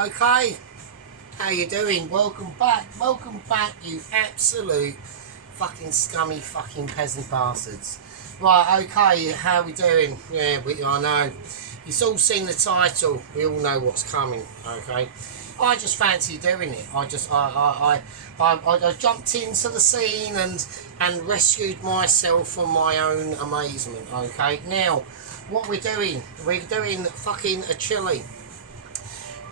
Right, okay. How you doing? Welcome back. Welcome back, you absolute fucking scummy fucking peasant bastards. Right, okay, how we doing? Yeah, I know. You've all seen the title. We all know what's coming, okay? I just fancy doing it. I jumped into the scene and rescued myself from my own amazement, okay? Now, what we're doing fucking a chili.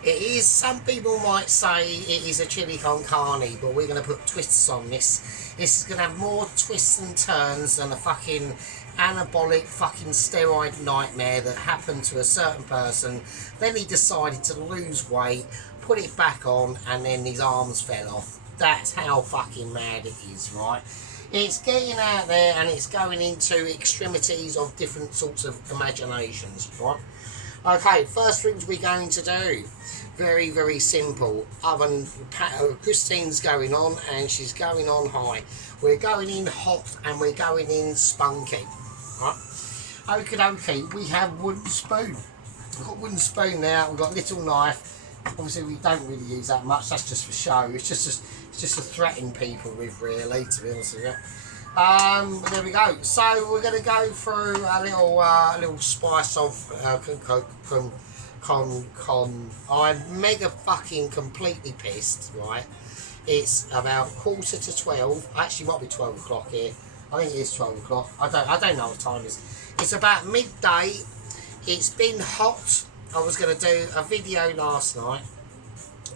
It is, some people might say it is a chili con carne, but we're going to put twists on this. This is going to have more twists and turns than a fucking anabolic fucking steroid nightmare that happened to a certain person. Then he decided to lose weight, put it back on, and then his arms fell off. That's how fucking mad it is, right? It's getting out there and it's going into extremities of different sorts of imaginations, right? Okay, first things we're going to do, very, very simple. Oven, Christine's going on and she's going on high. We're going in hot and we're going in spunky. Right? Okie dokie, we have wooden spoon. We've got wooden spoon now, we've got little knife. Obviously we don't really use that much, that's just for show. It's just to threaten people with, really, to be honest with you. There we go. So we're going to go through a little spice of I'm mega fucking completely pissed, right? It's about 11:45. Actually, it might be 12 o'clock here. I think it is 12 o'clock. I don't know what time it is. It's about midday. It's been hot. I was going to do a video last night.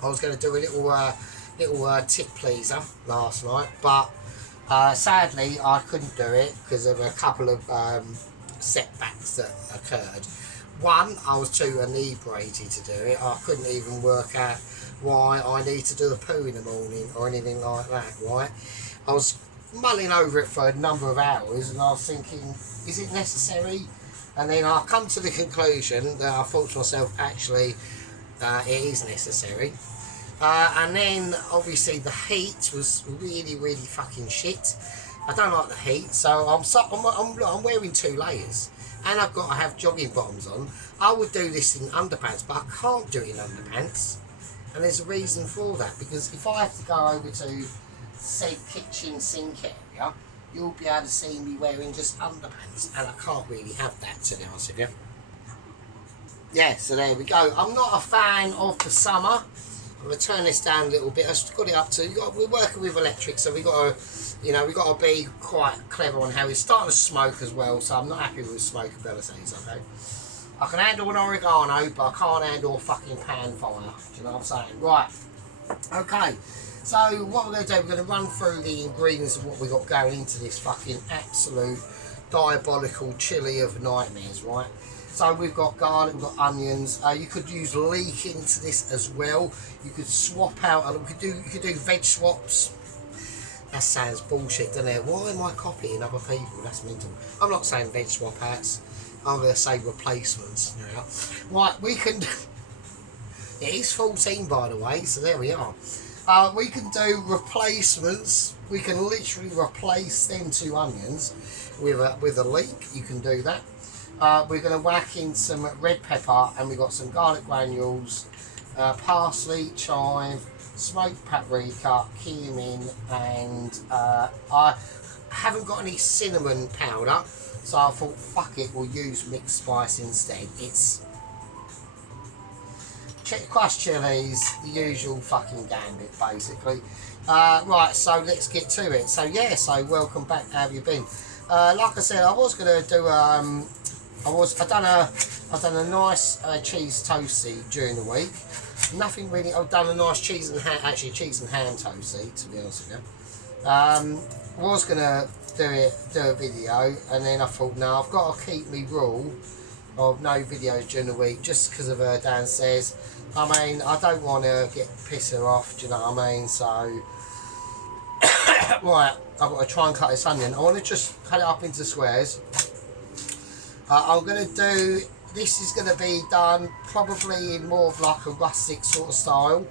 I was going to do a little tip pleaser last night, but sadly I couldn't do it because of a couple of setbacks that occurred. One, I was too inebriated to do it. I couldn't even work out why I need to do a poo in the morning or anything like that, right? I was mulling over it for a number of hours and I was thinking, is it necessary? And then I come to the conclusion that I thought to myself, actually, it is necessary. And then obviously the heat was really, really fucking shit. I don't like the heat, so I'm wearing 2 layers, and I've got to have jogging bottoms on. I would do this in underpants, but I can't do it in underpants, and there's a reason for that. Because if I have to go over to say kitchen sink area, you'll be able to see me wearing just underpants, and I can't really have that, to be honest with you. Yeah, so there we go. I'm not a fan of the summer. I'm going to turn this down a little bit. I've got it up to, we're working with electric, so we've got to be quite clever on how we're starting to smoke as well, so I'm not happy with smokabilities, okay? I can handle an oregano, but I can't handle a fucking pan fire, do you know what I'm saying? Right, okay, so what we're going to do, we're going to run through the ingredients of what we've got going into this fucking absolute diabolical chili of nightmares, right? So we've got garlic, we've got onions. You could use leek into this as well. You could swap out. You could do veg swaps. That sounds bullshit, doesn't it? Why am I copying other people? That's mental. I'm not saying veg swap outs. I'm going to say replacements. You know? Right, we can. It is 14, by the way. So there we are. We can do replacements. We can literally replace them 2 onions with a leek. You can do that. We're going to whack in some red pepper, and we've got some garlic granules, parsley, chive, smoked paprika, cumin, and I haven't got any cinnamon powder, so I thought, fuck it, we'll use mixed spice instead. It's crushed chilies, the usual fucking gambit, basically. Right, so let's get to it. So yeah, so welcome back. How have you been? Like I said, I was going to do I've done a nice cheese toasty during the week. Nothing really. I've done a nice cheese and ham toasty, to be honest with you. Was gonna do a video, and then I thought, no, I've got to keep me rule of no videos during the week, just because of her downstairs. I mean, I don't want to piss her off. Do you know what I mean? So, right, I've got to try and cut this onion. I want to just cut it up into squares. I'm going to do, this is going to be done probably in more of like a rustic sort of style.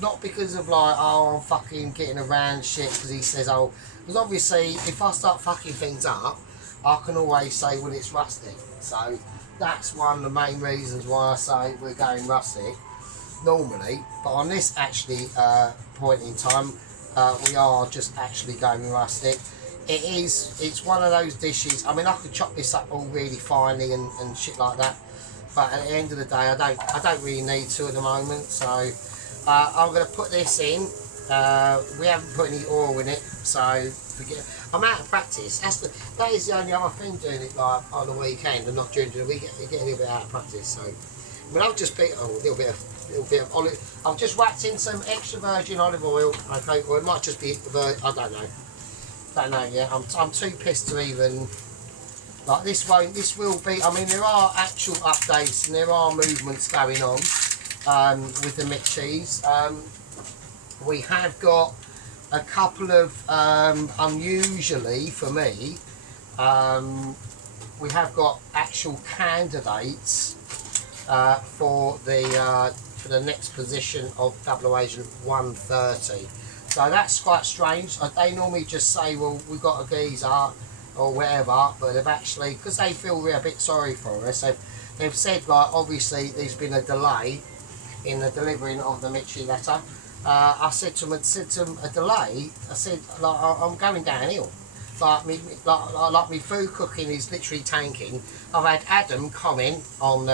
Not because of like, oh, I'm fucking getting around shit, because he says, oh, because obviously if I start fucking things up, I can always say, well, it's rustic. So that's one of the main reasons why I say we're going rustic normally, but on this actually point in time, we are just actually going rustic. It's one of those dishes. I mean, I could chop this up all really finely and shit like that, but at the end of the day, I don't really need to at the moment. So I'm going to put this in. We haven't put any oil in it, so forget. I'm out of practice. That is the only other thing doing it like on the weekend and not during the week. You get a little bit out of practice. So I mean, I've just a little bit of olive. I've just whacked in some extra virgin olive oil. Okay, or it might just be I don't know. Don't know yet. I'm too pissed to even like this. Won't this will be? I mean, there are actual updates and there are movements going on with the mixed cheese. We have got a couple of unusually for me. We have got actual candidates for the next position of Double Agent 130. So that's quite strange. They normally just say, well, we've got a geezer or whatever, but they've actually, because they feel we're a bit sorry for us, they've said, like, obviously there's been a delay in the delivering of the Mitchie letter. I said to them, a delay? I said, like, I'm going downhill. Like me food cooking is literally tanking. I've had Adam comment on,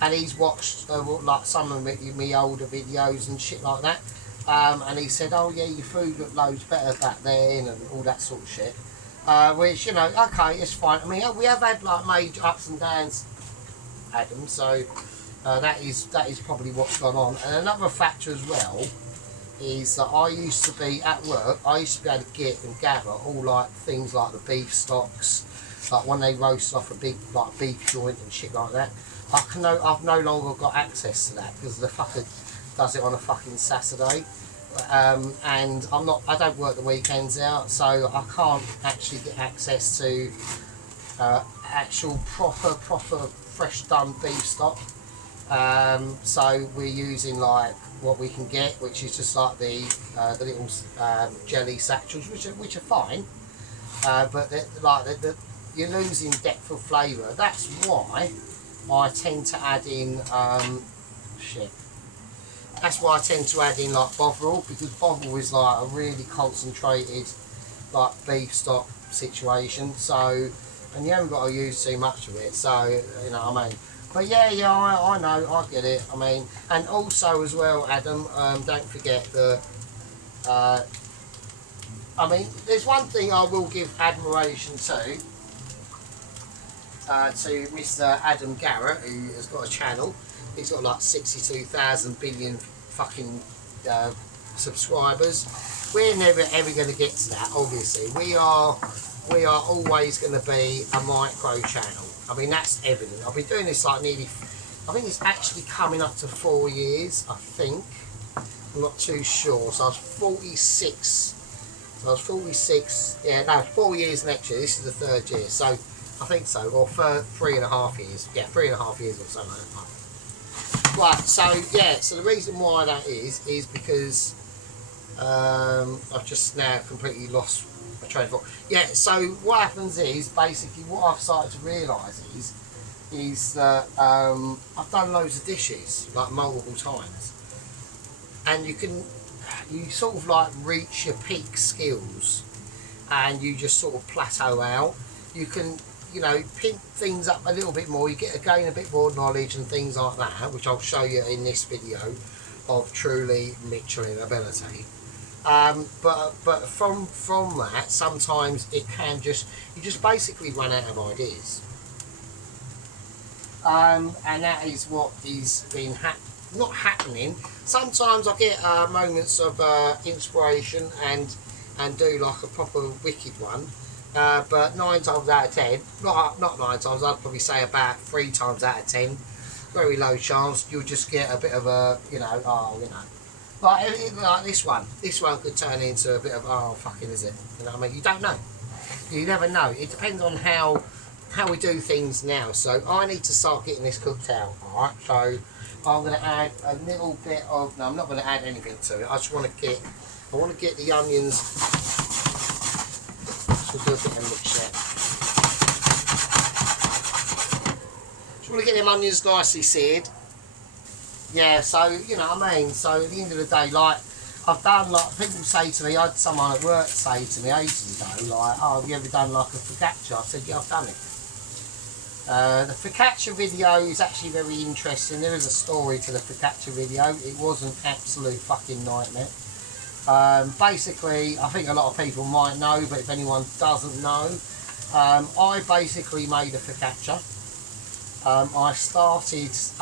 and he's watched like some of me older videos and shit like that. And he said, oh yeah, your food looked loads better back then and all that sort of shit. Which, you know, okay, it's fine. I mean, we have had like major ups and downs, Adam, so that is probably what's gone on. And another factor as well is that I used to be at work, I used to be able to get and gather all like things like the beef stocks, like when they roast off a big like beef joint and shit like that. I've no longer got access to that because the fucker does it on a fucking Saturday, and I don't work the weekends out, so I can't actually get access to actual proper fresh done beef stock. So we're using like what we can get, which is just like the little jelly satchels, which are fine, but you're losing depth of flavour. That's why I tend to add in That's why I tend to add in like Bovril, because Bovril is like a really concentrated like beef stock situation. So, and you haven't got to use too much of it. So, you know what I mean. But yeah, I know, I get it. I mean, and also as well, Adam, don't forget that. I mean, there's one thing I will give admiration to Mr. Adam Garrett, who has got a channel. He's got like 62,000 billion fucking subscribers. We're never ever going to get to that. Obviously, we are always going to be a micro channel. I mean, that's evident. I've been doing this like nearly, I think it's actually coming up to 4 years, I think. I'm not too sure. So I was 46. So I was 46, yeah, no, 4 years next year. This is the 3rd year. So I think so, or 3.5 years. Yeah, 3.5 years or something like that. Right, so yeah, so the reason why that is because I've just now completely lost my train of thought. Yeah, so what happens is, basically what I've started to realise is that I've done loads of dishes, like multiple times. And you sort of like reach your peak skills and you just sort of plateau out. You can, you know, pick things up a little bit more, you gain a bit more knowledge and things like that, which I'll show you in this video of truly Michelin ability. But from that, sometimes it can you just basically run out of ideas. And that is what is been not happening. Sometimes I get moments of inspiration and do like a proper wicked one. But 9 times out of 10, not 9 times, I'd probably say about 3 times out of 10, very low chance, you'll just get a bit of a, like this one could turn into a bit of, oh, fucking is it, you know what I mean, you don't know, you never know, it depends on how we do things now. So I need to start getting this cooked out, alright, so I'm going to add a little bit of, no, I'm not going to add anything to it, I want to get the onions. We'll do a bit of mixture. want to get them onions nicely seared. Yeah, so, you know what I mean? So, at the end of the day, like, I've done, like, people say to me, I had someone at work say to me ages ago, like, oh, have you ever done, like, a focaccia? I said, yeah, I've done it. The focaccia video is actually very interesting. There is a story to the focaccia video. It was an absolute fucking nightmare. Basically, I think a lot of people might know, but if anyone doesn't know, I basically made a focaccia. I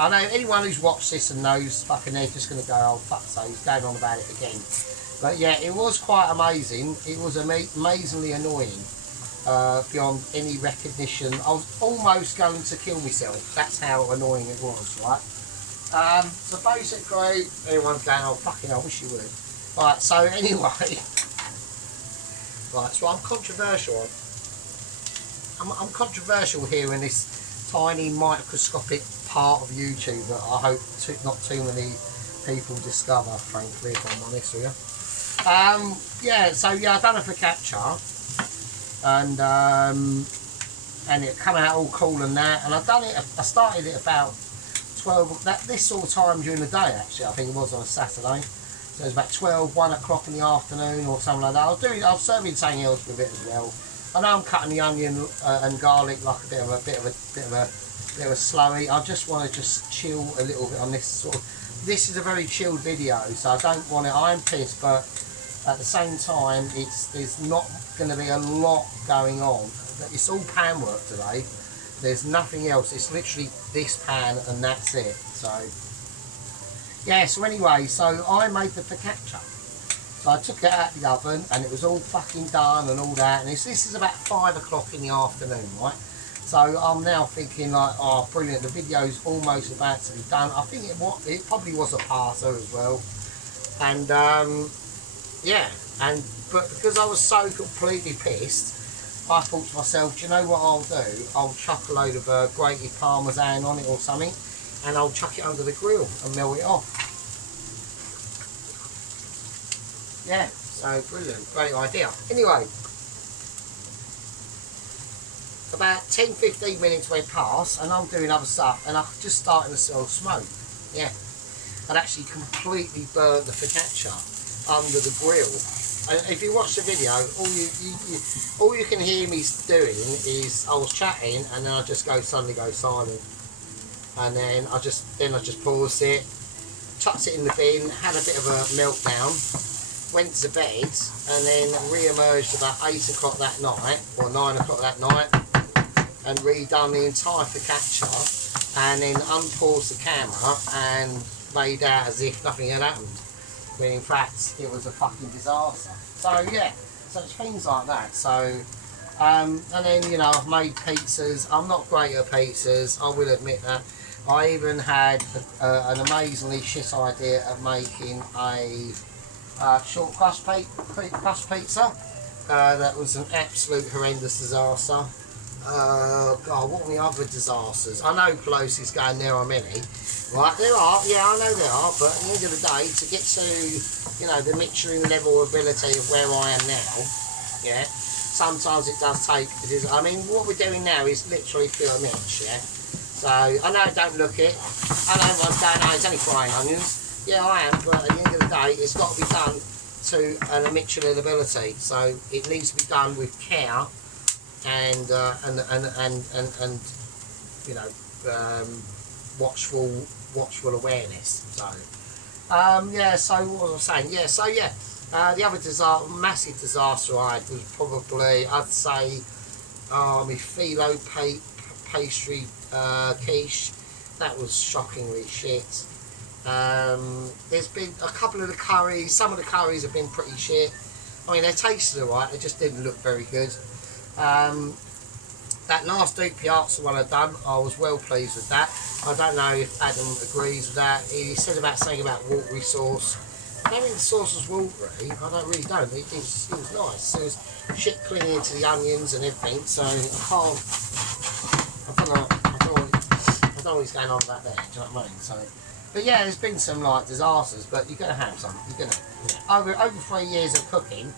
know anyone who's watched this and knows, fucking they're just going to go, oh fuck, so he's going on about it again. But yeah, it was quite amazing. It was amazingly annoying, beyond any recognition. I was almost going to kill myself. That's how annoying it was, right? So basically, everyone's going, oh fucking, I wish you would. Right, so anyway, right, so I'm controversial. I'm controversial here in this tiny microscopic part of YouTube that I hope not too many people discover, frankly, if I'm honest with you. Yeah, so yeah, I've done a focaccia, and it come out all cool and that, and I started it about 12, this sort of time during the day actually. I think it was on a Saturday, so it was about 12, 1 o'clock in the afternoon or something like that. I was serving something else with it as well. I know I'm cutting the onion and garlic like a bit of a slowie. I just want to just chill a little bit on this sort of. This is a very chilled video, so I don't want it. I'm pissed, but at the same time, there's not going to be a lot going on. It's all pan work today. There's nothing else. It's literally this pan and that's it. So yeah. So anyway, so I made the focaccia. So I took it out of the oven and it was all fucking done and all that. And this is about 5 o'clock in the afternoon, right? So I'm now thinking like, oh brilliant, the video's almost about to be done. I think it probably was a passer as well. And yeah, but because I was so completely pissed, I thought to myself, do you know what I'll do? I'll chuck a load of grated parmesan on it or something, and I'll chuck it under the grill and melt it off. Yeah, so brilliant, great idea. Anyway, about 10-15 minutes went past and I'm doing other stuff and I'm just starting to smell smoke. Yeah, I'd actually completely burnt the focaccia under the grill. And if you watch the video, all you can hear me doing is I was chatting and then I just suddenly go silent, and then I just paused it, chucked it in the bin, had a bit of a meltdown, went to bed, and then re-emerged about 8 o'clock that night, or 9 o'clock that night, and redone the entire focaccia, and then unpaused the camera and made out as if nothing had happened, when in fact it was a fucking disaster. So yeah, so it's things like that. So and then, you know, I've made pizzas. I'm not great at pizzas, I will admit that. I even had an amazingly shit idea at making a short crust pizza. That was an absolute horrendous disaster. God, what were the other disasters? I know Pelosi's going, there are many. Right, there are, yeah, I know there are, but at the end of the day, to get to, you know, the Michelin level ability of where I am now, yeah, sometimes it does take, I mean, what we're doing now is literally pure Mitch, yeah. So, I know, don't look it. I know everyone's going, oh, it's only frying onions. Yeah, I am, but at the end of the day, it's got to be done to a Michelin ability. So, it needs to be done with care and you know, watchful awareness. So, yeah. So what was I saying? Yeah. So yeah, the other massive disaster I had was probably, I'd say, my phyllo pastry quiche. That was shockingly shit. There's been a couple of the curries. Some of the curries have been pretty shit. I mean, they tasted alright. They just didn't look very good. That last Duke Piazza one I've done, I was well pleased with that. I don't know if Adam agrees with that. He said about something about watery sauce. I don't think the sauce was watery. I really don't. It was nice. There was shit clinging into the onions and everything. So I don't know what's going on about there. Do you know what I mean? So, but yeah, there's been some like disasters, but you're gonna have some. You're gonna over 3 years of cooking.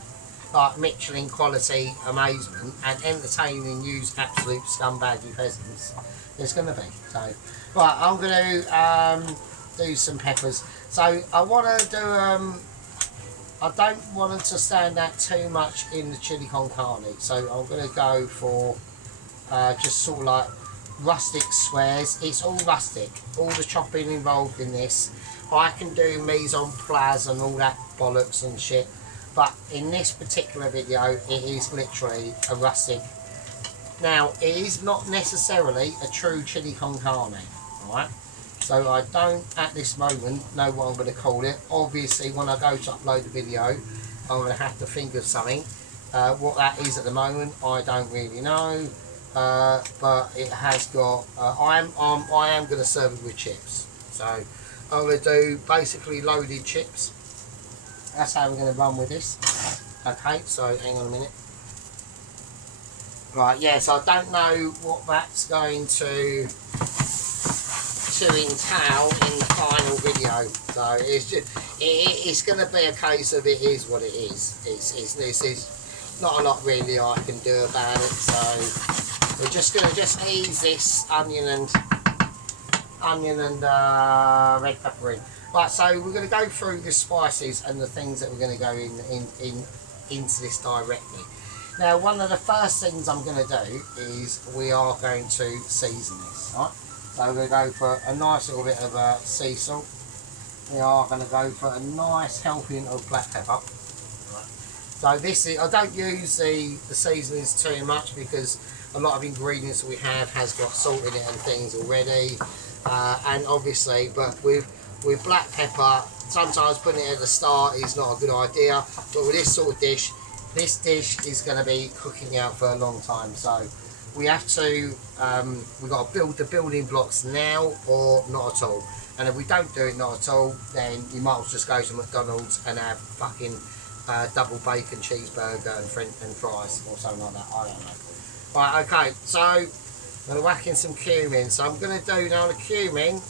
like Michelin quality amazement and entertaining use absolute scumbaggy peasants, there's going to be. So, right, I'm going to do some peppers. So I want to do I don't want it to stand out too much in the chili con carne, so I'm going to go for just sort of like rustic squares. It's all rustic, all the chopping involved in this. I can do mise en place and all that bollocks and shit, but in this particular video it is literally a rustic. Now it is not necessarily a true chili con carne, right? So I don't at this moment know what I'm going to call it. Obviously when I go to upload the video I'm going to have to think of something. What that is at the moment I don't really know, but it has got I am going to serve it with chips. So I'm going to do basically loaded chips. That's how we're going to run with this. Okay, so hang on a minute. Right, yeah, so I don't know what that's going to entail in the final video. So it's just it's going to be a case of it is what it is. This is not a lot really I can do about it. So we're just going to ease this onion and red pepper in. Right, so we're going to go through the spices and the things that we're going to go into this directly. Now, one of the first things I'm going to do is we are going to season this, right? So we're going to go for a nice little bit of sea salt. We are going to go for a nice helping of black pepper. Right. So this is, I don't use the seasonings too much because a lot of ingredients we have has got salt in it and things already. And obviously, but with black pepper, sometimes putting it at the start is not a good idea. But with this sort of dish, this dish is going to be cooking out for a long time. So we have to, we've got to build the building blocks now or not at all. And if we don't do it not at all, then you might as well just go to McDonald's and have fucking double bacon cheeseburger and fries or something like that. I don't know. Right, okay, so I'm going to whack in some cumin. So I'm going to do now, the cumin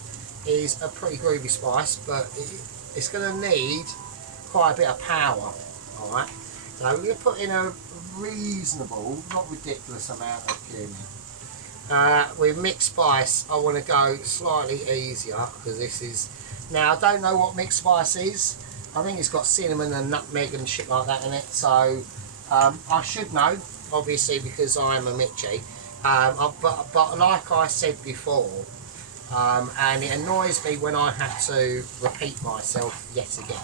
is a pretty groovy spice, but it's going to need quite a bit of power. Alright, so we're going to put in a reasonable, not ridiculous amount of cumin. With mixed spice, I want to go slightly easier because this is, now I don't know what mixed spice is. I think it's got cinnamon and nutmeg and shit like that in it, so I should know, obviously, because I am a Mitchie. But like I said before, and it annoys me when I have to repeat myself yet again,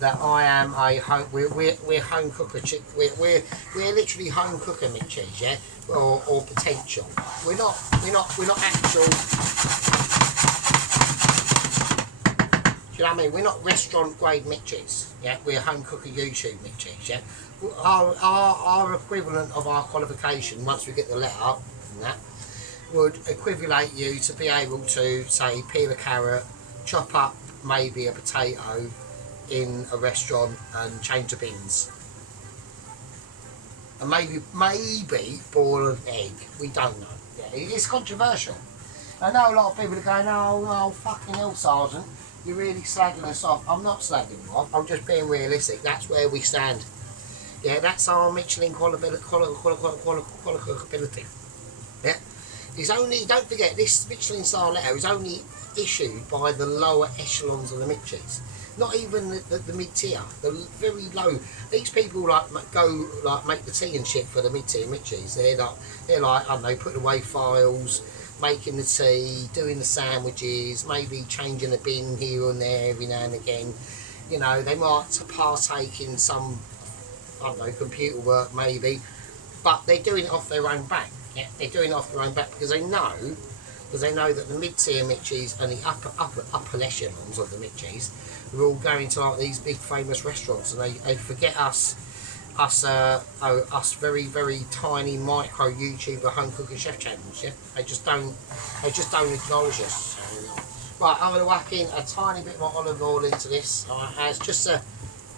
that I am a home, we're home cooker, we're literally home cooker Mitchies, yeah, or potential. We're not actual. Do you know what I mean? We're not restaurant grade Mitchies, yeah. We're home cooker YouTube Mitchies, yeah. Our equivalent of our qualification, once we get the letter and that, would equivalent you to be able to say peel a carrot, chop up maybe a potato in a restaurant and change the bins, and maybe boil an egg. We don't know. Yeah, it's controversial. I know a lot of people are going, oh fucking hell, Sergeant, you're really slagging us off. I'm not slagging you off, I'm just being realistic. That's where we stand. Yeah, that's our Michelin quality. Yeah, it's only, don't forget, this Michelin star letter is only issued by the lower echelons of the Mitchies. Not even the mid-tier, the very low. These people like go like make the tea and shit for the mid-tier Mitchies. They're like, I don't know, putting away files, making the tea, doing the sandwiches, maybe changing a bin here and there every now and again. You know, they might partake in some, I don't know, computer work maybe, but they're doing it off their own back. Yeah, they're doing it off their own back because they know that the mid-tier Mitchies and the upper echelons of the Mitchies are all going to like these big famous restaurants, and they forget us very, very tiny micro YouTuber home cooking chef channels. Yeah, they just don't acknowledge us. Right, I'm going to whack in a tiny bit more olive oil into this, as just to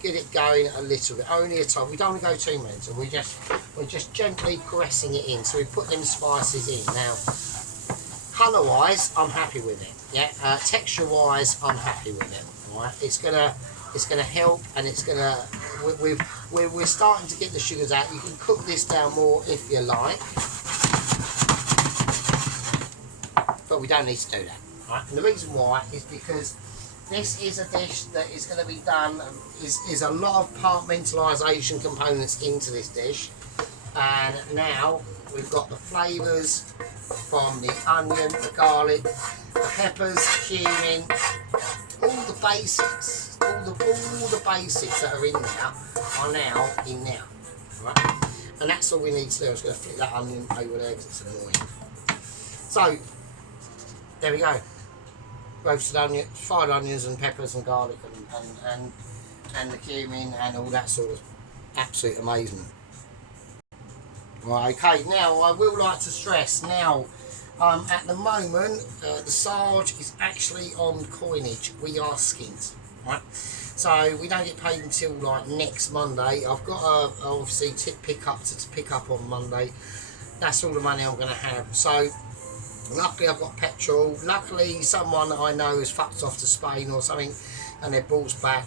get it going a little bit, only a time. We don't want to go too mental. We're just gently caressing it in. So we put them spices in. Now, colour wise, I'm happy with it. Yeah, texture wise, I'm happy with it. Right, it's gonna help, and it's gonna we're starting to get the sugars out. You can cook this down more if you like, but we don't need to do that. Right? And the reason why is because this is a dish that is going to be done, is a lot of compartmentalisation components into this dish. And now we've got the flavours from the onion, the garlic, the peppers, cumin, all the basics, all the basics that are in there are now in there. Right? And that's all we need to do. I'm just going to flip that onion over there because it's annoying. So, there we go. Roasted onion, fried onions and peppers and garlic and the cumin and all that sort of absolute amazement. Right, okay, now I will like to stress now, at the moment the Sarge is actually on coinage. We are skint, right? So we don't get paid until like next Monday. I've got a obviously pick up on Monday. That's all the money I'm going to have. So luckily I've got petrol. Luckily someone that I know has fucked off to Spain or something and they brought back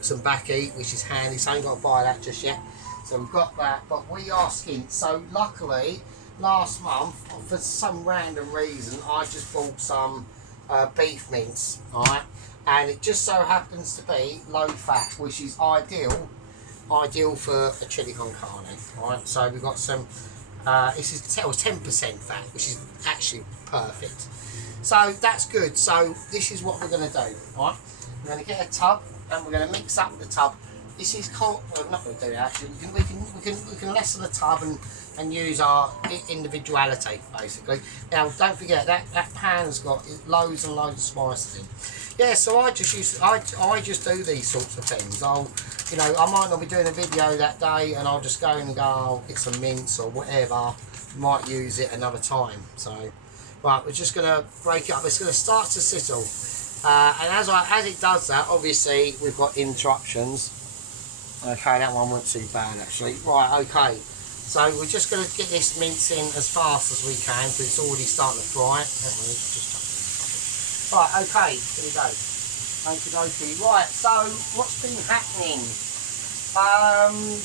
some back eat, which is handy, so I ain't got to buy that just yet. So we've got that, but we are skint. So luckily last month, for some random reason, I just bought some beef mince, right? And it just so happens to be low fat, which is ideal for a chili con carne, right? So we've got some, this is 10% fat, which is actually perfect. So that's good. So this is what we're going to do, right? We're going to get a tub and we're going to mix up the tub. This is cold. Well, I'm not going to do that actually. We can lessen the tub and use our individuality basically. Now don't forget that pan's got loads and loads of spices in. Yeah, so I just do these sorts of things. I might not be doing a video that day, and I'll just go and go, I'll get some mince or whatever. Might use it another time. So, right, we're just gonna break it up. It's gonna start to sizzle, and as it does that, obviously we've got interruptions. Okay, that one wasn't too bad actually. Right, okay. So we're just going to get this mince in as fast as we can because it's already starting to fry. Right, okay, here we go. Okie dokie. Right, so what's been happening?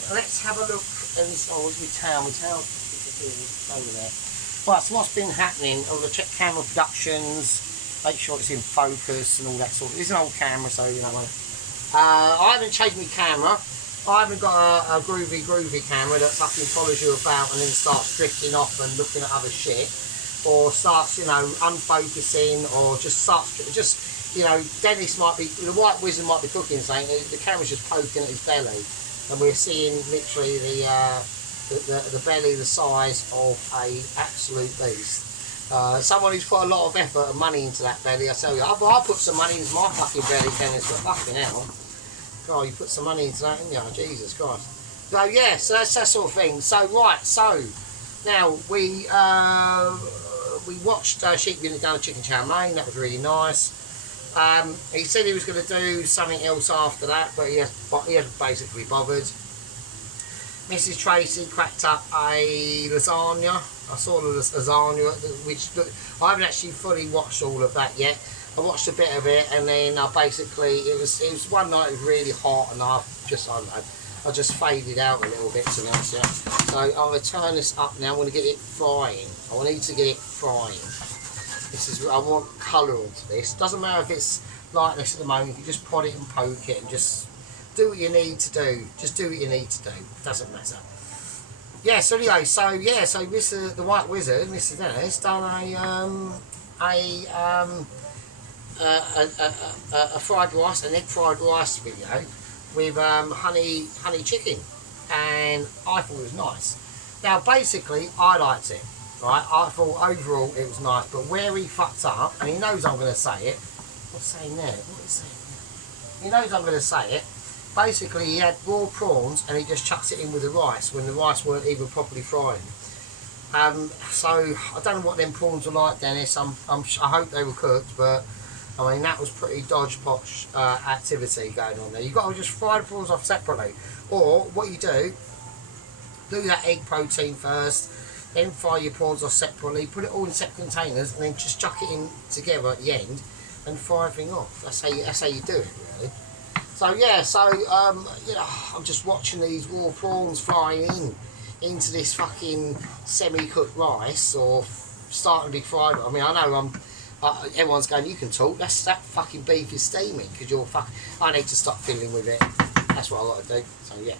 Let's have a look. Where's my towel? My towel over there. Right, so what's been happening? I'll check camera productions, make sure it's in focus and all that sort of. It's an old camera, so you know. I haven't changed my camera. I haven't got a groovy camera that fucking follows you about and then starts drifting off and looking at other shit, or starts, unfocusing, or just Dennis might be, the White Wizard might be cooking something, the camera's just poking at his belly, and we're seeing literally the belly the size of a absolute beast. Someone who's put a lot of effort and money into that belly, I tell you. I put some money into my fucking belly, Dennis, but fucking hell. God, you put some money into that, didn't you? Jesus Christ. So yeah, so that's that sort of thing. So right, so now we watched Sheep Unit down at Chicken Chow Mein. That was really nice. He said he was going to do something else after that, but he hasn't basically bothered. Mrs. Tracy cracked up a lasagna. I saw the lasagna, which I haven't actually fully watched all of that yet. I watched a bit of it, and then basically it was one night. It was really hot, and I just faded out a little bit, to be honest. Yeah. So I'm going to turn this up now. I'm going to get it frying. I need to get it frying. I want colour onto this. Doesn't matter if it's like this at the moment. You just prod it and poke it, and just do what you need to do. Just do what you need to do. Doesn't matter. Yeah. So anyway, so Mr. the White Wizard, Mr. Dennis, done a fried rice, an egg fried rice video with honey chicken, and I thought it was nice. Now basically I liked it, right? I thought overall it was nice, but where he fucked up, and he knows I'm going to say it. What's saying there? What is saying there? He knows I'm going to say it. Basically he had raw prawns and he just chucks it in with the rice when the rice weren't even properly frying. So I don't know what them prawns were like, Dennis. I hope they were cooked, but I mean, that was pretty dodge-podge activity going on there. You've got to just fry the prawns off separately. Or, what you do that egg protein first, then fry your prawns off separately, put it all in separate containers, and then just chuck it in together at the end, and fry everything off. That's how you do it, really. So yeah, so you know, I'm just watching these raw prawns flying into this fucking semi-cooked rice or starting to be fried. I mean, I know everyone's going, you can talk. That fucking beef is steaming because you're fuck. I need to stop fiddling with it. That's what I got to do. So yeah,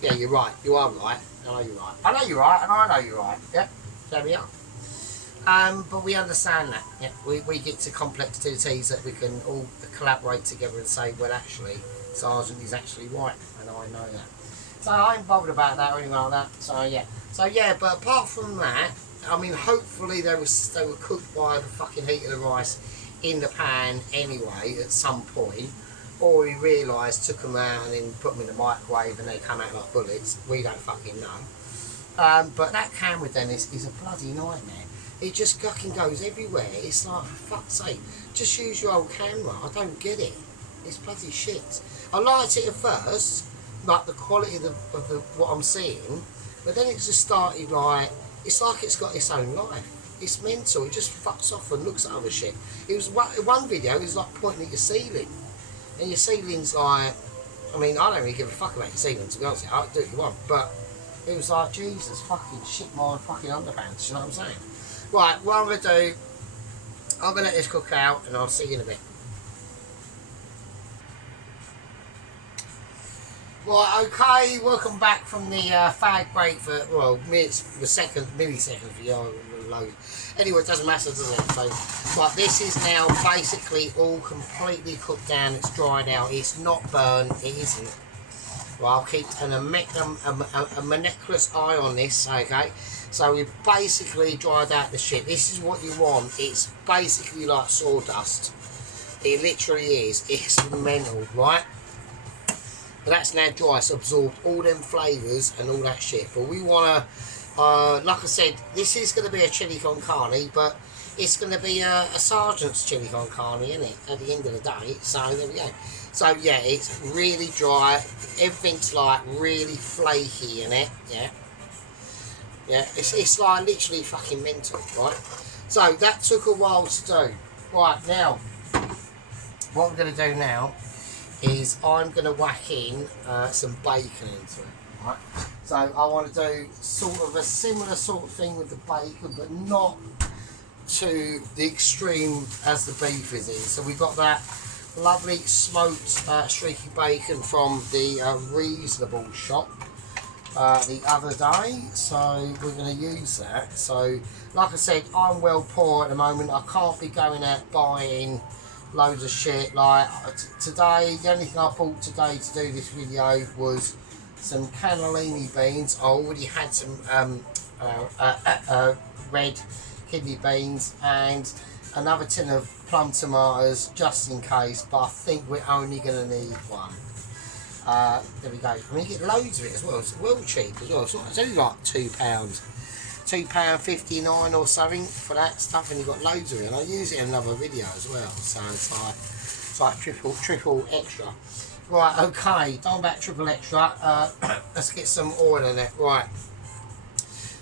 yeah, you're right. You are right. I know you're right. I know you're right, and I know you're right. Yeah, there we are. But we understand that. Yeah, we get to complexities that we can all collaborate together and say, well, actually, Sergeant is actually right, and I know that. So I ain't bothered about that or anything like that. So yeah. But apart from that, I mean, hopefully they were cooked by the fucking heat of the rice in the pan anyway at some point, or we realised, took them out and then put them in the microwave and they come out like bullets. We don't fucking know. But that camera then is a bloody nightmare. It just fucking goes everywhere. It's like, for fuck's sake, just use your old camera. I don't get it. It's bloody shit. I liked it at first, like the quality of the what I'm seeing, but then it just started like, it's like it's got its own life. It's mental. It just fucks off and looks at other shit. It was one video. It was like pointing at your ceiling, and your ceiling's like, I mean, I don't really give a fuck about your ceiling, to be honest. I do what you want, but it was like, Jesus, fucking shit my fucking underpants. You know what I'm saying? Right, what I'm going to do, I'm going to let this cook out and I'll see you in a bit. Right, okay, welcome back from the fag break for, well, milliseconds for your load. Anyway, it doesn't matter, does it? So, right, this is now basically all completely cooked down, it's dried out, it's not burned, it isn't. Right, I'll keep a maniculous eye on this, okay? So we basically dried out the shit. This is what you want. It's basically like sawdust. It literally is. It's mental, right? But that's now dry. It's absorbed all them flavours and all that shit. But we want to, like I said, this is going to be a chili con carne, but it's going to be a sergeant's chili con carne, isn't it? At the end of the day. So there we go. So yeah, it's really dry. Everything's like really flaky in it. Yeah. Yeah, it's like literally fucking mental, right? So that took a while to do. Right, now, what I'm going to do now is I'm going to whack in some bacon into it, right? So I want to do sort of a similar sort of thing with the bacon, but not to the extreme as the beef is in. So we've got that lovely smoked streaky bacon from the Reasonable shop. The other day, so we're going to use that. So like I said, I'm well poor at the moment. I can't be going out buying loads of shit. Like today, the only thing I bought today to do this video was some cannellini beans. I already had some red kidney beans and another tin of plum tomatoes just in case, but I think we're only going to need one. There we go. I mean, you get loads of it as well. It's well cheap as well. It's only like £2, £2.59 or something for that stuff, and you've got loads of it. And I use it in another video as well, so it's like triple extra. Right, okay, done back triple extra. Let's get some oil in it. Right.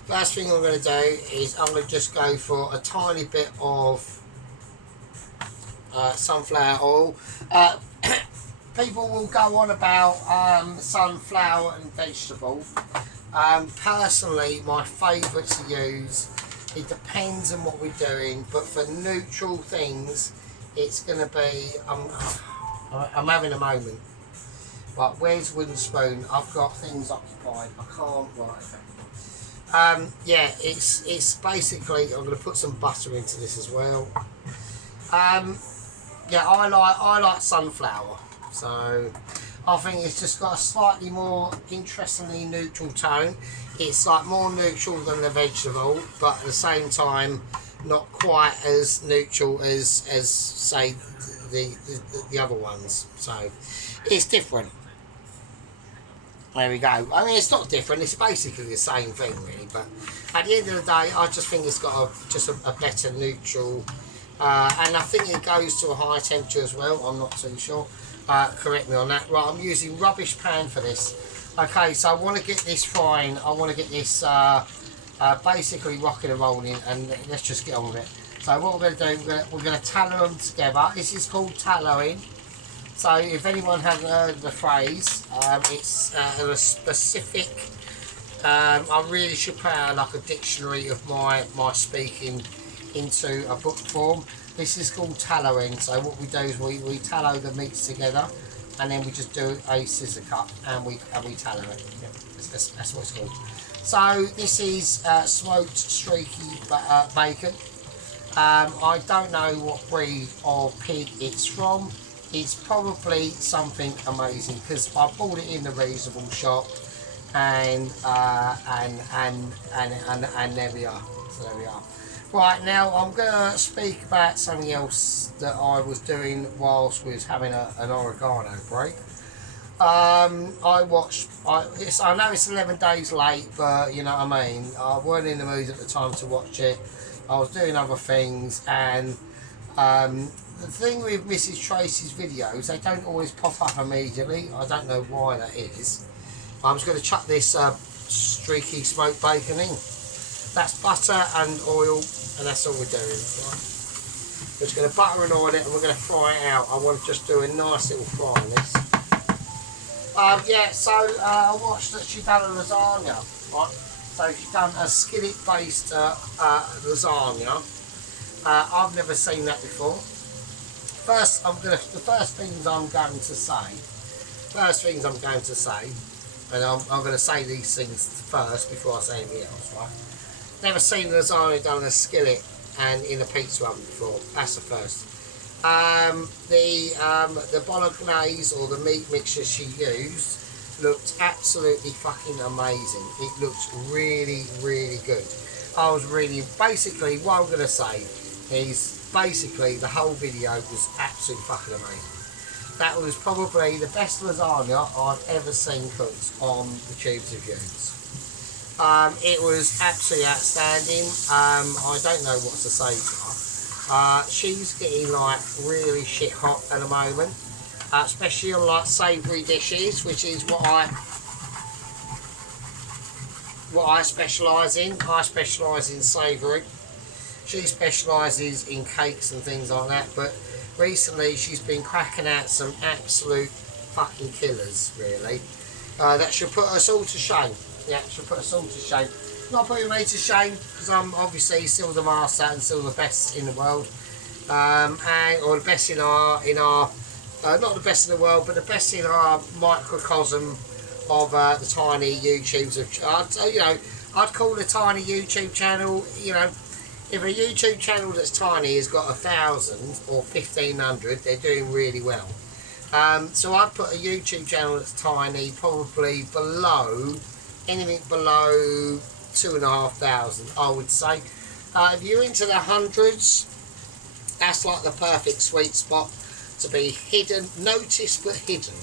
First thing I'm going to do is I'm going to just go for a tiny bit of sunflower oil. People will go on about sunflower and vegetable. Personally, my favourite to use, it depends on what we're doing, but for neutral things, it's going to be, I'm having a moment. Right, where's wooden spoon? I've got things occupied. I can't, right. Yeah, it's basically, I'm going to put some butter into this as well. Yeah, I like sunflower. So I think it's just got a slightly more interestingly neutral tone. It's like more neutral than the vegetable, but at the same not quite as neutral as say the other ones. So it's different. There we go. I mean, it's not different. It's basically the same thing, really. But at the end of the day, I just think it's got a better neutral, and I think it goes to a higher temperature as well. I'm not too sure. Correct me on that. Right, I'm using rubbish pan for this. Okay, so I want to get this frying. I want to get this basically rocking and rolling, and let's just get on with it. So what we're going to do, we're going to tallow them together. This is called tallowing. So if anyone hasn't heard the phrase, it's a specific. I really should put out like a dictionary of my speaking into a book form. This is called tallowing. So what we do is we tallow the meats together, and then we just do a scissor cut and we tallow it. Yeah, that's what it's called. So this is smoked streaky bacon. I don't know what breed of pig it's from. It's probably something amazing because I bought it in the reasonable shop, and there we are. So there we are. Right, now I'm gonna speak about something else that I was doing whilst we was having an oregano break. I know it's 11 days late, but you know what I mean. I weren't in the mood at the time to watch it. I was doing other things, and the thing with Mrs. Tracy's videos, they don't always pop up immediately. I don't know why that is. I'm just going to chuck this streaky smoked bacon in. That's butter and oil, and that's all we're doing. Right? We're just going to butter and oil it, and we're going to fry it out. I want to just do a nice little fry on this. Yeah, so I watched that she done a lasagna, right? So she done a skillet-based lasagna. I've never seen that before. The first things I'm going to say, and I'm going to say these things first before I say anything else, right? Never seen lasagna done in a skillet and in a pizza oven before. That's the first. The bolognese or the meat mixture she used looked absolutely fucking amazing. It looked really, really good. Basically, what I'm going to say is, basically the whole video was absolutely fucking amazing. That was probably the best lasagna I've ever seen cooked on the tubes of Views. It was absolutely outstanding. I don't know what to say to her. She's getting like really shit hot at the moment, especially on like savoury dishes, which is what I specialise in. I specialise in savoury. She specialises in cakes and things like that, but recently she's been cracking out some absolute fucking killers, really. That should put us all to shame. Yeah, should put us all to shame. Not putting me to shame, because I'm obviously still the master and still the best in the world. Or the best in our not the best in the world, but the best in our microcosm of the tiny YouTubes of, I'd call a tiny YouTube channel, if a YouTube channel that's tiny has got 1,000 or 1,500, they're doing really well. So I'd put a YouTube channel that's tiny, probably anything below 2,500, I would say. If you're into the hundreds, that's like the perfect sweet spot to be hidden, noticed but hidden.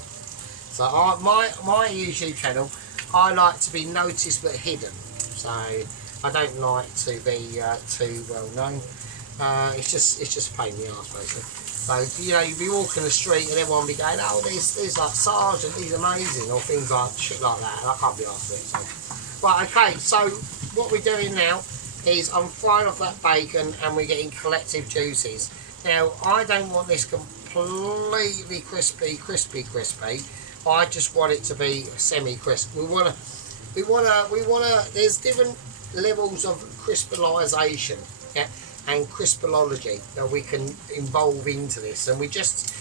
So my YouTube channel, I like to be noticed but hidden. So I don't like to be too well known. It's just a pain in the arse, basically. So you'd be walking the street and everyone be going, oh, there's like Sergeant, he's amazing, or things like shit like that. And I can't be asked for it. So. Right, okay. So what we're doing now is I'm frying off that bacon and we're getting collective juices. Now I don't want this completely crispy. I just want it to be semi-crisp. We wanna. There's different levels of crispalisation, yeah, and crispology that we can involve into this, and we're just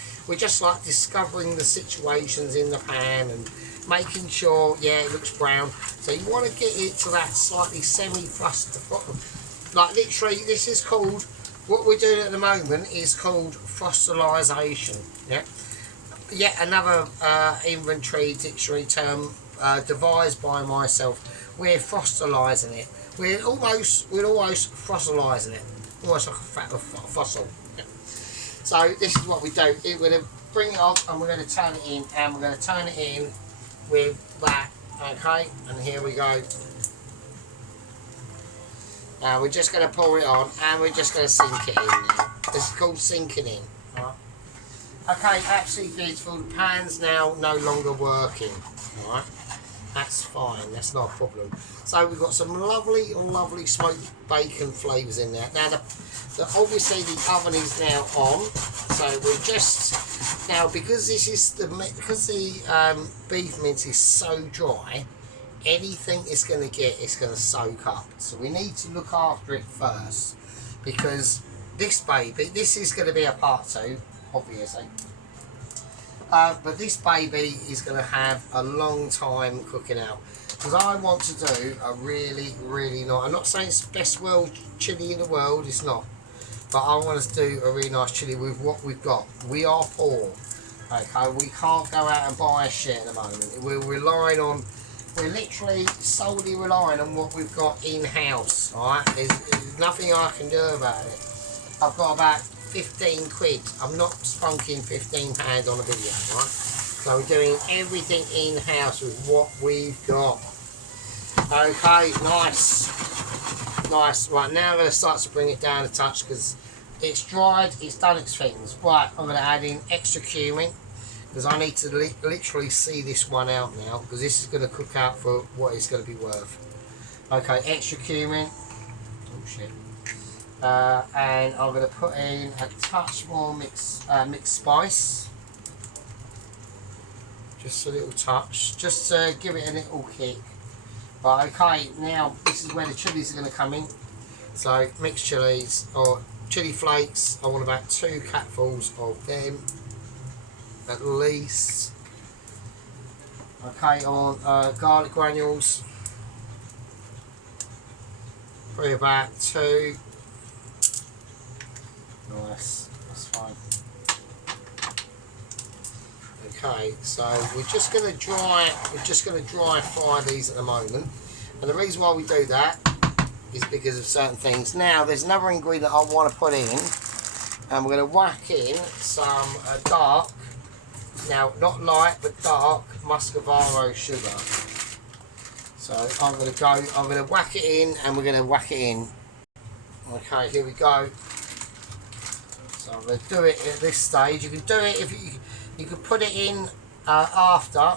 like discovering the situations in the pan and making sure, yeah, it looks brown. So you want to get it to that slightly semi-frosted, like literally. This is called, what we're doing at the moment is called frostalisation. Yeah, yet another inventory dictionary term devised by myself. We're frostalising it. We're almost fossilising it, almost like a fossil. Yeah. So this is what we do. We're going to bring it off and we're going to turn it in, and we're going to turn it in with that. Okay, and here we go. Now we're just going to pour it on and we're just going to sink it in now. This is called sinking in. Right. Okay, absolutely beautiful. The pan's now no longer working. Right. That's fine, that's not a problem. So we've got some lovely smoked bacon flavours in there. Now obviously the oven is now on, so we're just Now, because this is the beef mince is so dry, anything it's going to get, it's going to soak up. So we need to look after it first, because this is going to be a part 2, obviously. But this baby is going to have a long time cooking out, because I want to do a really, really nice. I'm not saying it's the best chili in the world, it's not. But I want us to do a really nice chili with what we've got. We are poor, okay? We can't go out and buy shit at the moment. We're literally solely relying on what we've got in-house, alright? There's nothing I can do about it. I've got about 15 quid. I'm not spunking £15 on a video, right? So we're doing everything in-house with what we've got. Okay, nice. Nice. Right, now I'm going to start to bring it down a touch, because it's dried, it's done its things. Right, I'm going to add in extra cumin, because I need to literally see this one out now, because this is going to cook out for what it's going to be worth. Okay, extra cumin. Oh shit. And I'm going to put in a touch more mixed spice. Just a little touch, just to give it a little kick. Right, okay, now this is where the chilies are going to come in. So mixed chilies, or chili flakes, I want about 2 capfuls of them, at least. Okay, on garlic granules, probably about 2. Nice, that's fine. Okay, so we're just going to dry fry these at the moment, and the reason why we do that is because of certain things. Now there's another ingredient I want to put in, and we're going to whack in some dark, now not light but dark, muscovado sugar. So I'm going to whack it in, and we're going to whack it in. Okay, here we go. So I'm going to do it at this stage. You can do it if you could put it in after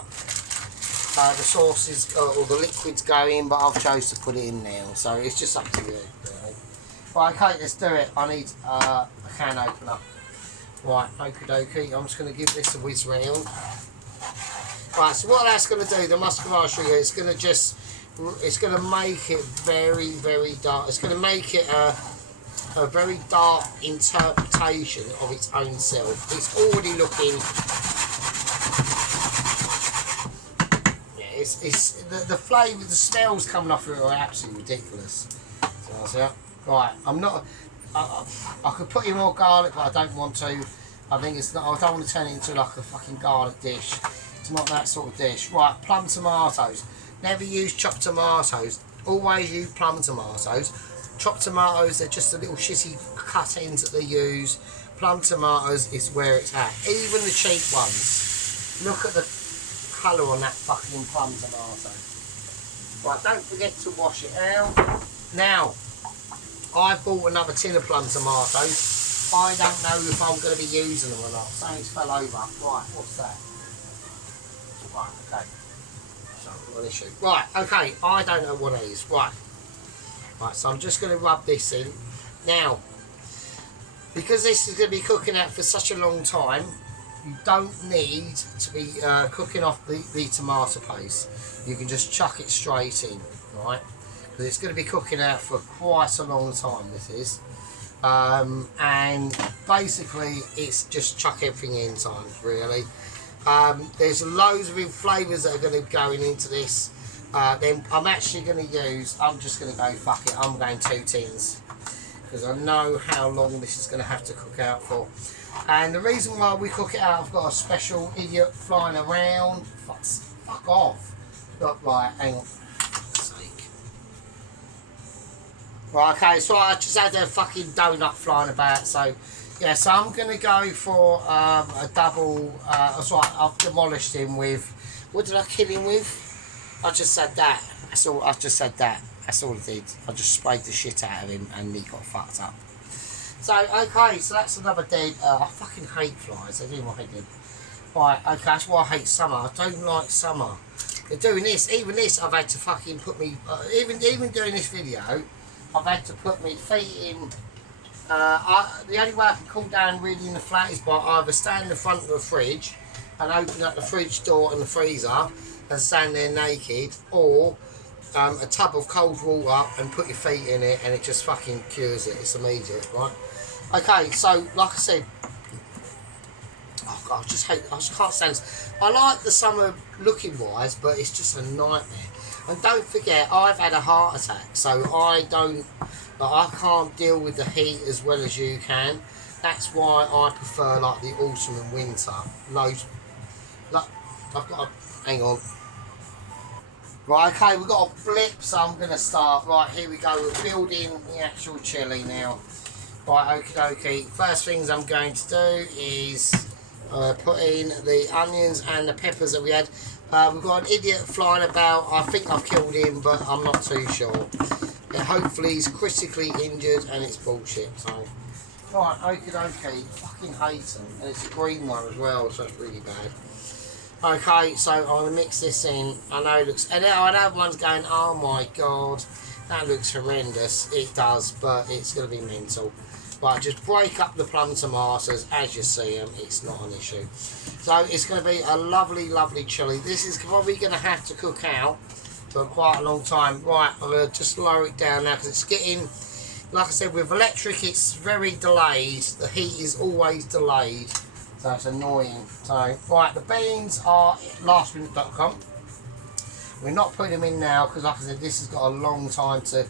the sauces or the liquids go in, but I've chose to put it in now, so it's just up to you. Really. Right, okay, let's do it. I need a can opener. Right, okie dokie. I'm just going to give this a whiz round. Right, so what that's going to do, the muscovado sugar, it's going to make it very, very dark. It's going to make it a very dark interpretation of its own self. It's already looking. Yeah, it's the flavour, the smells coming off it are absolutely ridiculous. So that's it. Right, I'm not. I could put in more garlic, but I don't want to. I think it's not. I don't want to turn it into like a fucking garlic dish. It's not that sort of dish. Right, plum tomatoes. Never use chopped tomatoes. Always use plum tomatoes. Chopped tomatoes, they're just a little shitty cut ends that they use. Plum tomatoes is where it's at. Even the cheap ones. Look at the colour on that fucking plum tomato. Right, don't forget to wash it out. Now, I bought another tin of plum tomatoes. I don't know if I'm going to be using them or not. Something's fell over. Right, what's that? Right, okay. So, not an issue. Right, okay, I don't know what it is. Right. Right, so I'm just going to rub this in. Now, because this is going to be cooking out for such a long time, you don't need to be cooking off the tomato paste. You can just chuck it straight in, right? Because it's going to be cooking out for quite a long time, this is. And basically, it's just chuck everything in time, really. There's loads of flavours that are going to be going into this. Then I'm actually going to use, I'm just going to go fuck it, I'm going 2 tins, because I know how long this is going to have to cook out for. And the reason why we cook it out, I've got a special idiot flying around. Fuck off. Look, right, hang on. For sake. Right, okay, so I just had a fucking donut flying about, so yeah, so I'm going to go for a double, sorry, I've demolished him with, what did I kill him with? I just said that. That's all. I just said that. That's all I did. I just sprayed the shit out of him, and he got fucked up. So okay, so that's another dead. I fucking hate flies. I do hate them. Right. Okay, that's why I hate summer. I don't like summer. They're doing this. Even this, I've had to fucking put me. Even doing this video, I've had to put me feet in The only way I can cool down really in the flat is by either stand in the front of the fridge and open up the fridge door and the freezer and stand there naked, or a tub of cold water and put your feet in it and it just fucking cures it. It's immediate, right? Okay, so like I said, oh God, I just can't stand this. I like the summer looking wise, but it's just a nightmare. And don't forget, I've had a heart attack, so I can't deal with the heat as well as you can. That's why I prefer like the autumn and winter. Loads, like, I've got a, hang on. Right, okay, we've got a blip, so I'm going to start. Right, here we go. We're building the actual chili now. Right, okie dokie. First things I'm going to do is put in the onions and the peppers that we had. We've got an idiot flying about. I think I've killed him, but I'm not too sure. Yeah, hopefully he's critically injured and it's bullshit. So, right, okie dokie. Fucking hate him. And it's a green one as well, so it's really bad. Okay, so I'm going to mix this in. I know it looks... And I know everyone's going, oh my God, that looks horrendous. It does, but it's going to be mental. Right, just break up the plum tomatoes as you see them. It's not an issue. So it's going to be a lovely, lovely chili. This is probably going to have to cook out for quite a long time. Right, I'm going to just lower it down now because it's getting... Like I said, with electric, it's very delayed. The heat is always delayed. So it's annoying. So, right, the beans are lastminute.com. We're not putting them in now because, like I said, this has got a long time to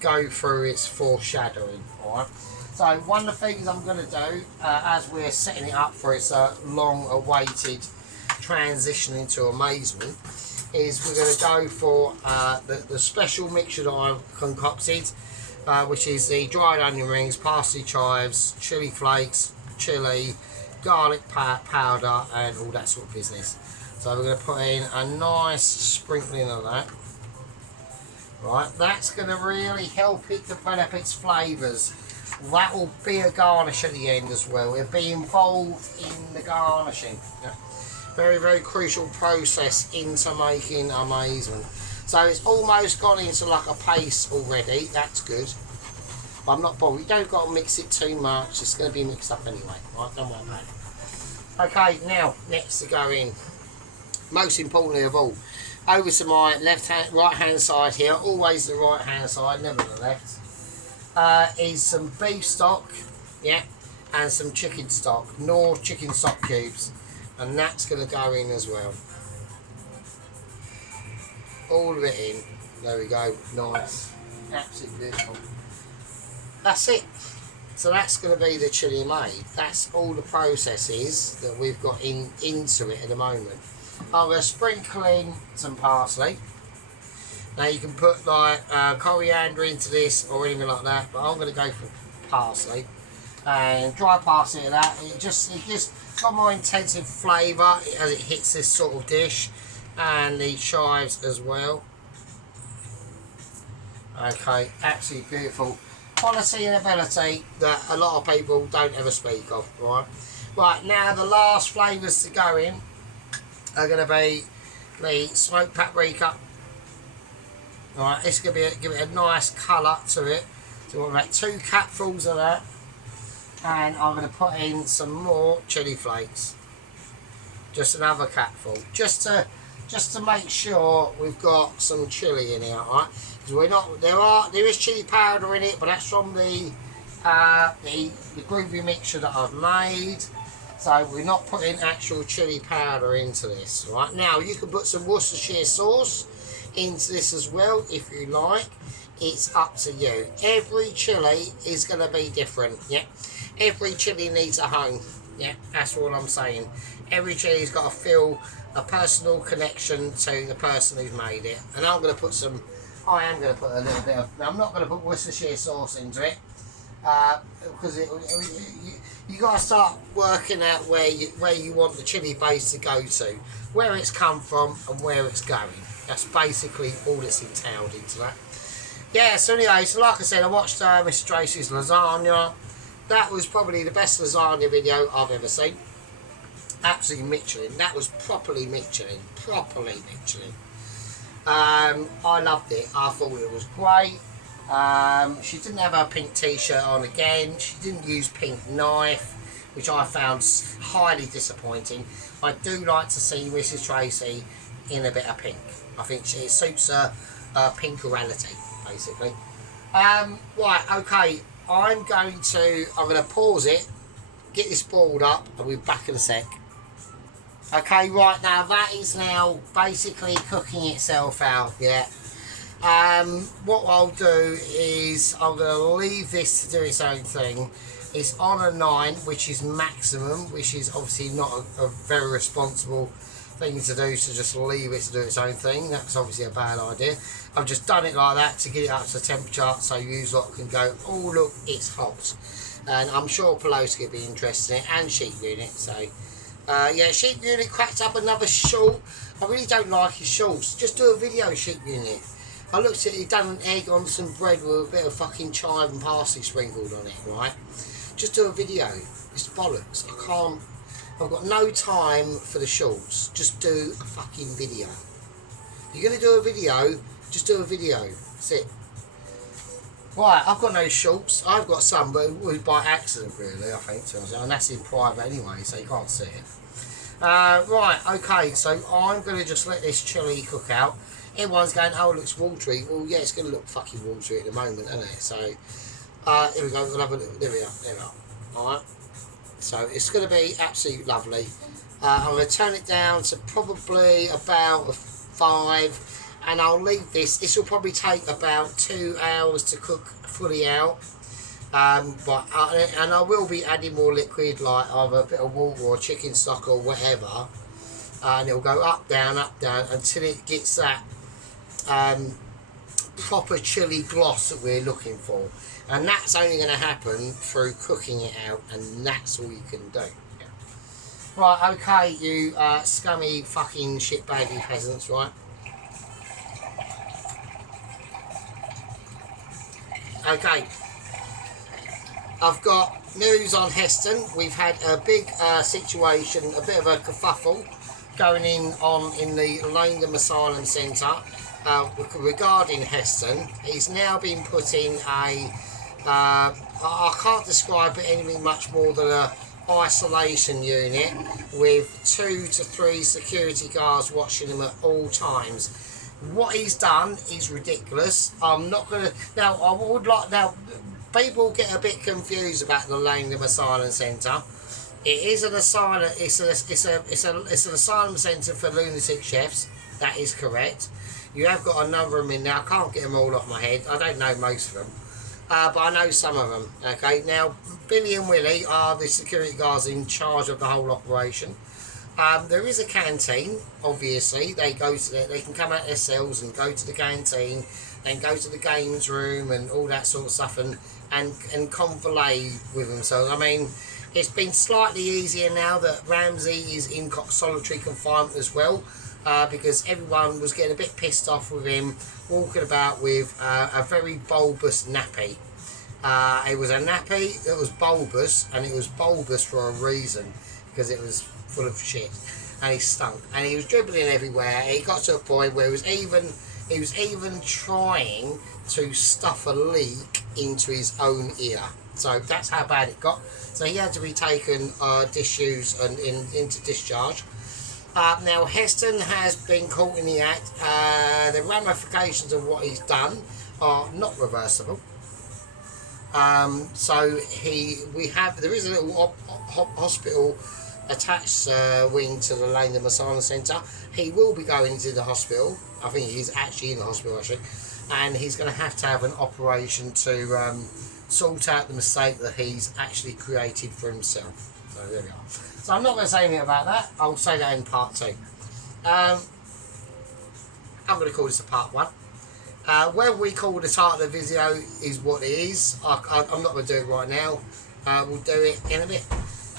go through its foreshadowing. Alright. So, one of the things I'm going to do as we're setting it up for its long-awaited transition into amazement is we're going to go for the special mixture that I've concocted, which is the dried onion rings, parsley chives, chili flakes, chili, garlic powder and all that sort of business. So we're going to put in a nice sprinkling of that. Right, that's going to really help it develop its flavours. That will be a garnish at the end as well. It'll be involved in the garnishing. Yeah. Very, very crucial process into making amazement. So it's almost gone into like a paste already. That's good. I'm not bothered. You don't got to mix it too much. It's going to be mixed up anyway. Right, don't worry about it. Okay, now next to go in, most importantly of all, over to my right hand side here, always the right hand side, never the left, is some beef stock, yeah, and some chicken stock, Knorr chicken stock cubes, and that's going to go in as well. All of it in. There we go. Nice. Absolutely beautiful. That's it. So that's going to be the chili made. That's all the processes that we've got into it at the moment. I'm going to sprinkle in some parsley. Now you can put like coriander into this or anything like that, but I'm going to go for parsley and dry parsley to that. It just got more intensive flavour as it hits this sort of dish, and the chives as well. Okay, absolutely beautiful. Quality and ability that a lot of people don't ever speak of, right? Right, now the last flavours to go in are going to be the smoked paprika. Alright, it's going to give it a nice colour to it. So we've got about 2 capfuls of that. And I'm going to put in some more chili flakes. Just another capful. Just to make sure we've got some chili in here, right? Because we're not, there is chili powder in it, but that's from the groovy mixture that I've made. So we're not putting actual chili powder into this, right? Now you can put some Worcestershire sauce into this as well if you like. It's up to you. Every chili is going to be different, yeah? Every chili needs a home, yeah? That's all I'm saying. Every chili's got to feel a personal connection to the person who's made it. And I am going to put a little bit of... I'm not going to put Worcestershire sauce into it. Because you got to start working out where you want the chili base to go to. Where it's come from and where it's going. That's basically all that's entailed into that. Yeah, so anyway, so like I said, I watched Mr. Tracy's lasagna. That was probably the best lasagna video I've ever seen. Absolutely Michelin. That was properly Michelin. Properly Michelin. I loved it. I thought it was great. She didn't have her pink t-shirt on again. She didn't use pink knife, which I found highly disappointing. I do like to see Mrs. Tracy in a bit of pink. I think it suits her pinkerality, basically. Right, okay. I'm going to pause it, get this boiled up, and we'll be back in a sec. Okay, right now that is now basically cooking itself out, yeah. What I'll do is I'm going to leave this to do its own thing. It's on a 9, which is maximum, which is obviously not a very responsible thing to do, so just leave it to do its own thing. That's obviously a bad idea. I've just done it like that to get it up to temperature so you lot can go, oh look, it's hot. And I'm sure Toesy will be interested in it, and Sheep Unit. So yeah, Sheep Unit cracked up another short. I really don't like his shorts. Just do a video, Sheep Unit. I looked at it, he done an egg on some bread with a bit of fucking chive and parsley sprinkled on it, right? Just do a video. It's bollocks. I can't. I've got no time for the shorts. Just do a fucking video. If you're going to do a video, just do a video. That's it. Right, I've got no shorts. I've got some, but it was by accident, really, I think. And that's in private anyway, so you can't see it. Right, okay, so I'm going to just let this chili cook out. Everyone's going, oh, it looks watery. Well, yeah, it's going to look fucking watery at the moment, isn't it? So, here we go. We'll have a look. There we are. There we are. All right. So, it's going to be absolutely lovely. I'm going to turn it down to probably about a 5. And I'll leave this. This will probably take about 2 hours to cook fully out. And I will be adding more liquid, like either a bit of water or chicken stock or whatever. And it'll go up, down, until it gets that proper chili gloss that we're looking for. And that's only going to happen through cooking it out, and that's all you can do. Yeah. Right, okay, you scummy fucking shitbaggy peasants, right? Okay, I've got news on Heston. We've had a big situation, a bit of a kerfuffle going on in the Langdon Asylum Centre regarding Heston. He's now been put in a, I can't describe it anything much more than a isolation unit with 2 to 3 security guards watching him at all times. What he's done is ridiculous. I'm not going to, now I would like, now people get a bit confused about the Langdon Asylum Centre. It is an asylum. It's an asylum centre for lunatic chefs. That is correct. You have got a number of them in there. I can't get them all off my head. I don't know most of them, but I know some of them. Okay. Now, Billy and Willie are the security guards in charge of the whole operation. There is a canteen. Obviously, they go to they can come out their cells and go to the canteen, then go to the games room and all that sort of stuff, and convolate with themselves. I mean, it's been slightly easier now that Ramsey is in solitary confinement as well, because everyone was getting a bit pissed off with him walking about with a very bulbous nappy. It was a nappy that was bulbous, and it was bulbous for a reason, because it was full of shit, and he stunk, and he was dribbling everywhere. He got to a point where he was even trying to stuff a leak into his own ear. So that's how bad it got. So he had to be taken disused and into discharge. Now Heston has been caught in the act. The ramifications of what he's done are not reversible. So there is a little hospital attached wing to the Langdon Asylum Centre. He will be going to the hospital. I think he's actually in the hospital actually, and he's going to have an operation to sort out the mistake that he's actually created for himself. So there we are. So I'm not going to say anything about that. I'll say that in part 2. I'm going to call this a part 1. Whether we call the title of the video is what it is. I'm not going to do it right now. We'll do it in a bit.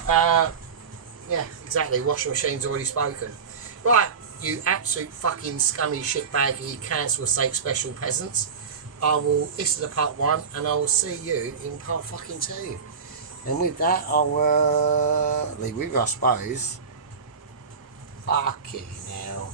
Yeah, exactly. Washing machine's already spoken. Right, you absolute fucking scummy shitbaggy cancel sake special peasants. This is the part 1, and I will see you in part fucking 2. And with that, I'll leave with you, I suppose. Fucking hell.